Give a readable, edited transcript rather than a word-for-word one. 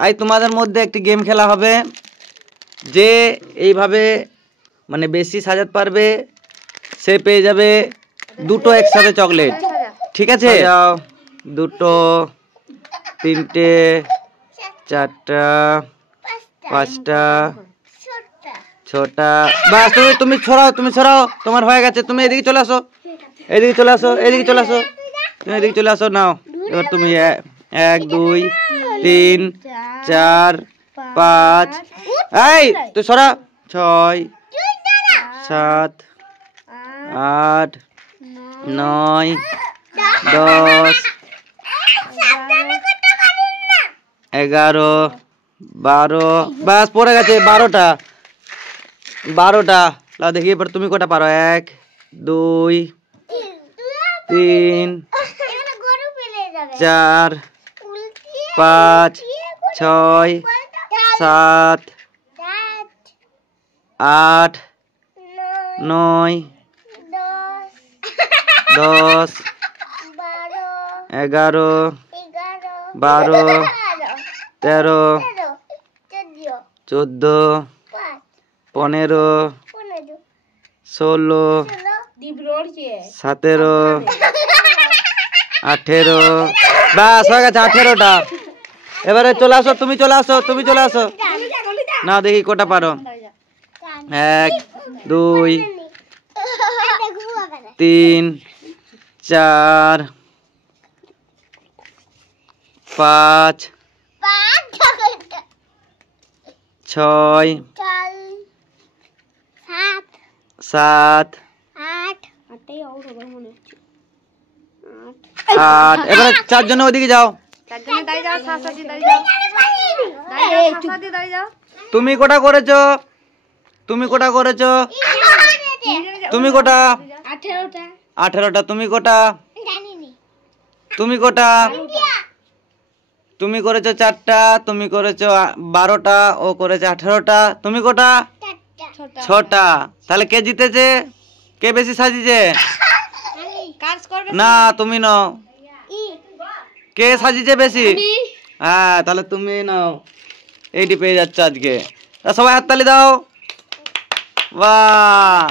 I তোমাদের মধ্যে একটি গেম খেলা হবে, যে এইভাবে মানে বেশি সাজাতে পারবে সে পেয়ে যাবে দুটো একসাথে চকলেট। ঠিক আছে, যাও 2, 3, 4, 5, 6টা। বাস তুমি ছড়াও, তুমি ছড়াও, তোমার হয়ে গেছে। তুমি এদিকে চলে আসো, এদিকে চলে আসো, এদিকে চলে আসো, তুমি এদিকে চলে আসো। নাও এবার তুমি 1, 2, 3, 4, 5, এই তুই সরা, 6, 7, 8, 9, 10, 11, 12। বাস পড়ে গেছে 12টা। লাও দেখি এবার তুমি কটা পারো। 1, 2, 3, 4, 5, 6, 7, 8, 9, 10, 11, 12, 13, 14, 15, 16, 17, 18। বাস হয়ে গেছে 18টা। এবারে চলে আসো, তুমি চলে আসো, তুমি চলে আসো। না দেখি কটা পারো। 1, 2, 3, 4, 5, 6, 7, 8। এবারে 4 জন ওইদিকে যাও। তুমি কোটা করেছো, তুমি কোটা করেছো, তুমি কোটা 18টা। তুমি কোটা, তুমি কোটা, তুমি করেছো 4টা, তুমি করেছো 12টা, ও করেছে 18টা। তুমি কোটা 6টা। তাহলে কে জিতেছে, কে বেশি সাজিয়েছে? না তুমি নাও। কে সাজিয়েছে বেশি? হ্যাঁ তাহলে তুমি নাও, এইটি পেয়ে যাচ্ছ আজকে। তা সবাই হাততালি দাও। বাহ।